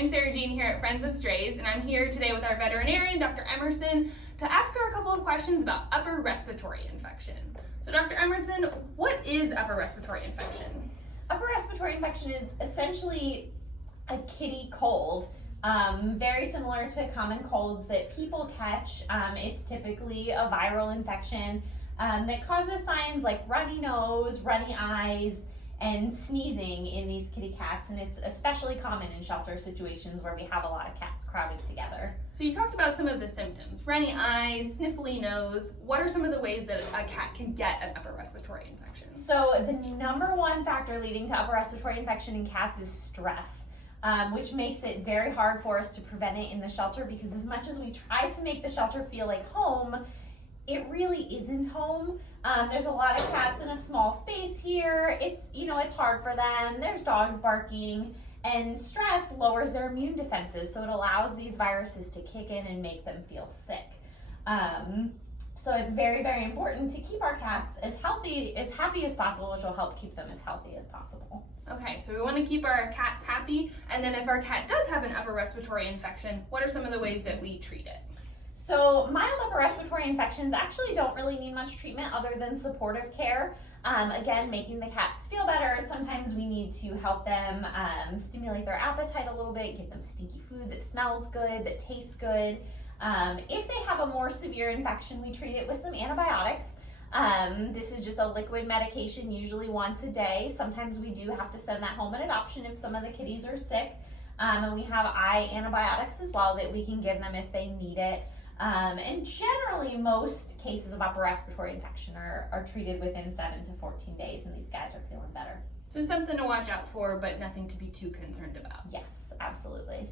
I'm Sarah Jean here at Friends of Strays, and I'm here today with our veterinarian, Dr. Emerson, to ask her a couple of questions about upper respiratory infection. So Dr. Emerson, what is upper respiratory infection? Upper respiratory infection is essentially a kitty cold, very similar to common colds that people catch. It's typically a viral infection that causes signs like runny nose, runny eyes, and sneezing in these kitty cats, and it's especially common in shelter situations where we have a lot of cats crowded together. So you talked about some of the symptoms, runny eyes, sniffly nose. What are some of the ways that a cat can get an upper respiratory infection? So the number one factor leading to upper respiratory infection in cats is stress, which makes it very hard for us to prevent it in the shelter, because as much as we try to make the shelter feel like home, it really isn't home. There's a lot of cats in a small space here. It's hard for them. There's dogs barking, and stress lowers their immune defenses, so it allows these viruses to kick in and make them feel sick. So it's very, very important to keep our cats as happy as possible, which will help keep them as healthy as possible. Okay, so we want to keep our cats happy, and then if our cat does have an upper respiratory infection, what are some of the ways that we treat it? So mild upper respiratory infections actually don't really need much treatment other than supportive care. Again, making the cats feel better. Sometimes we need to help them stimulate their appetite a little bit, give them stinky food that smells good, that tastes good. If they have a more severe infection, we treat it with some antibiotics. This is just a liquid medication, usually once a day. Sometimes we do have to send that home at adoption if some of the kitties are sick. And we have eye antibiotics as well that we can give them if they need it. And generally, most cases of upper respiratory infection are treated within 7 to 14 days, and these guys are feeling better. So something to watch out for, but nothing to be too concerned about. Yes, absolutely.